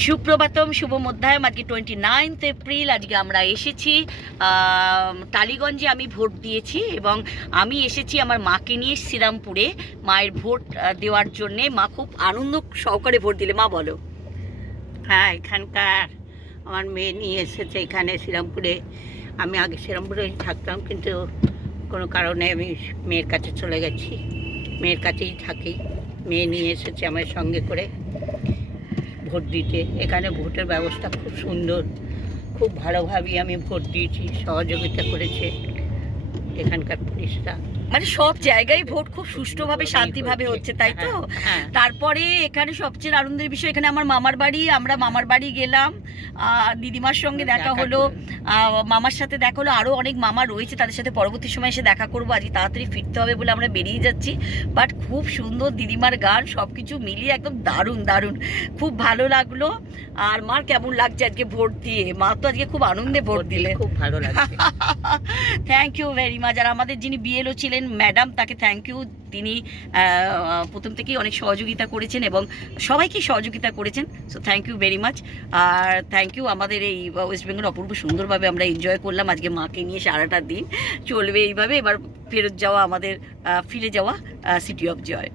সুপ্রভাতম, শুভ মধ্যায়ন। আজকে 29 এপ্রিল। আজকে আমরা এসেছি টালিগঞ্জে। আমি ভোট দিয়েছি এবং আমি এসেছি আমার মাকে নিয়ে শ্রীরামপুরে মায়ের ভোট দেওয়ার জন্যে। মা খুব আনন্দ সহকারে ভোট দিলে। মা বলো। হ্যাঁ, এখানকার আমার মেয়ে নিয়ে এসেছে এখানে শ্রীরামপুরে। আমি আগে শ্রীরামপুরে থাকতাম, কিন্তু কোনো কারণে আমি মেয়ের কাছে চলে গেছি। মেয়ের কাছেই থাকি। মেয়ে নিয়ে এসেছে আমার সঙ্গে করে ভোট দিতে। এখানে ভোটের ব্যবস্থা খুব সুন্দর, খুব ভালোভাবেই আমি ভোট দিয়েছি। সহযোগিতা করেছে এখানকার পুলিশরা। মানে সব জায়গায় ভোট খুব সুষ্ঠুভাবে শান্তিভাবে হচ্ছে, তাই তো? হ্যাঁ। তারপরে এখানে সবচেয়ে আনন্দের বিষয়, এখানে আমার মামার বাড়ি। আমরা মামার বাড়ি গেলাম, দিদিমার সঙ্গে দেখা হলো, মামার সাথে দেখা হলো। আরও অনেক মামা রয়েছে, তাদের সাথে পরবর্তী সময় এসে দেখা করবো। আজকে তাড়াতাড়ি ফিরতে হবে বলে আমরা বেরিয়ে যাচ্ছি। বাট খুব সুন্দর দিদিমার গান, সব কিছু মিলিয়ে একদম দারুণ দারুণ, খুব ভালো লাগলো। আর মার কেমন লাগছে আজকে ভোট দিয়ে? মা তো আজকে খুব আনন্দে ভোট দিলে। খুব ভালো লাগছে। Thank you very much. আর আমাদের যিনি বিএলও ছিলেন ম্যাডাম, তাকে থ্যাংক ইউ। তিনি প্রথম থেকেই অনেক সহযোগিতা করেছেন এবং সবাইকে সহযোগিতা করেছেন। So thank you very much. আর থ্যাংক ইউ। আমাদের এই ওয়েস্ট বেঙ্গল অপূর্ব সুন্দরভাবে আমরা এনজয় করলাম আজকে মাকে নিয়ে। সারাটা দিন চলবে এইভাবে। এবার ফেরত যাওয়া আমাদের, ফিরে যাওয়া সিটি অফ জয়।